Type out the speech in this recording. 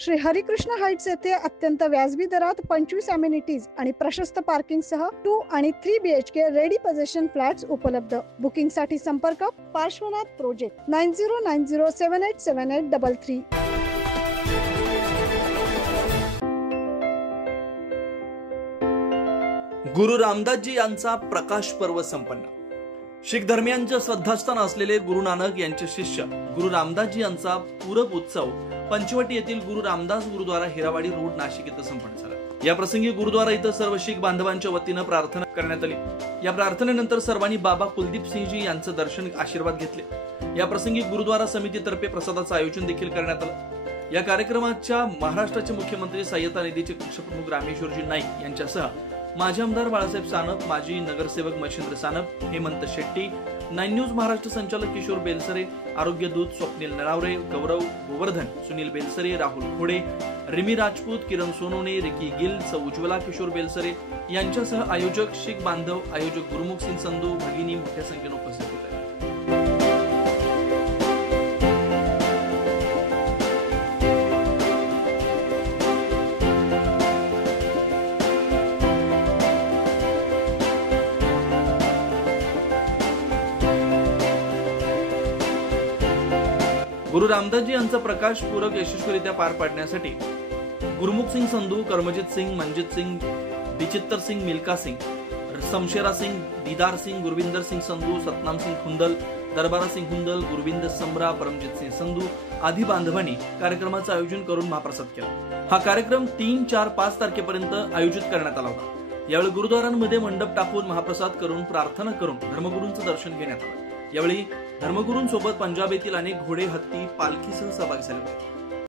Shri Harikrishna Heights येथे अत्यंत व्याजबी दरात 25 अमेनिटीज आणि प्रशस्त पार्किंग सह 2 आणि 3 BHK रेडी पोझिशन फ्लॅट्स उपलब्ध। बुकिंग साठी संपर्क पार्श्वनाथ प्रोजेक्ट 9090787833। गुरु रामदासजी यांचा प्रकाश पर्व संपन्न। शीख धर्मियांचे श्रद्धास्थान असलेले गुरु नानक यांचे शिष्य गुरु रामदासजी यांचा पूरब उत्सव पंचवटी येथील गुरु रामदास गुरुद्वारा हिरावाडी रोड नाशिक येथे संपन्न झाला। या प्रसंगी गुरुद्वारा इथं सर्व शीख बांधवांच्या वतीने प्रार्थना करण्यात आली। या प्रार्थनेनंतर सर्वांनी बाबा कुलदीप सिंहजी यांचे दर्शन आशीर्वाद घेतले। या प्रसंगी गुरुद्वारा समितीतर्फे प्रसादाचे आयोजन देखील करण्यात आले। या कार्यक्रमाच्या महाराष्ट्राचे मुख्यमंत्री सहाय्यता निधीचे कक्षप्रमुख रामेश्वरजी नाईक यांच्यासह माजी आमदार बाळासाहेब सानप, माजी नगरसेवक मच्छिंद्र सानप, हेमंत शेट्टी, 9 न्यूज महाराष्ट्र संचालक किशोर बेलसरे, आरोग्य दूत स्वप्नील नरावरे, गौरव गोवर्धन, सुनील बेलसरे, राहुल खोडे, रिमी राजपूत, किरण सोनोने, रिकी गिल, सौ उज्ज्वला किशोर बेलसरे यांच्यासह आयोजक, शीख बांधव, आयोजक गुरुमुख सिंग संधू, भगिनी मोठ्या संख्येने उपस्थित होते। गुरु रामदासजी यांचा प्रकाश पूरक यशस्वीरित्या पार पाडण्यासाठी गुरुमुख सिंग संधू, करमजीत सिंग, मनजीत सिंग, बिचित्तर सिंग, मिल्का सिंग, समशेरा सिंग, दीदार सिंग, गुरविंदर सिंग संधू, सतनाम सिंग हुंदल, दरबारा सिंग हुंदल, गुरविंद समरा, परमजीत सिंग संधू आदी बांधवांनी कार्यक्रमाचे आयोजन करून महाप्रसाद केला। हा कार्यक्रम 3, 4, 5 तारखेपर्यंत आयोजित करण्यात आला होता। यावेळी गुरुद्वारांमध्ये मंडप टाकून महाप्रसाद करून प्रार्थना करून धर्मगुरूंचे दर्शन घेण्यात आले। यावेळी धर्मगुरूंसोबत पंजाब येथील अनेक घोडे, हत्ती, पालखीसह सहभागी झाले होते।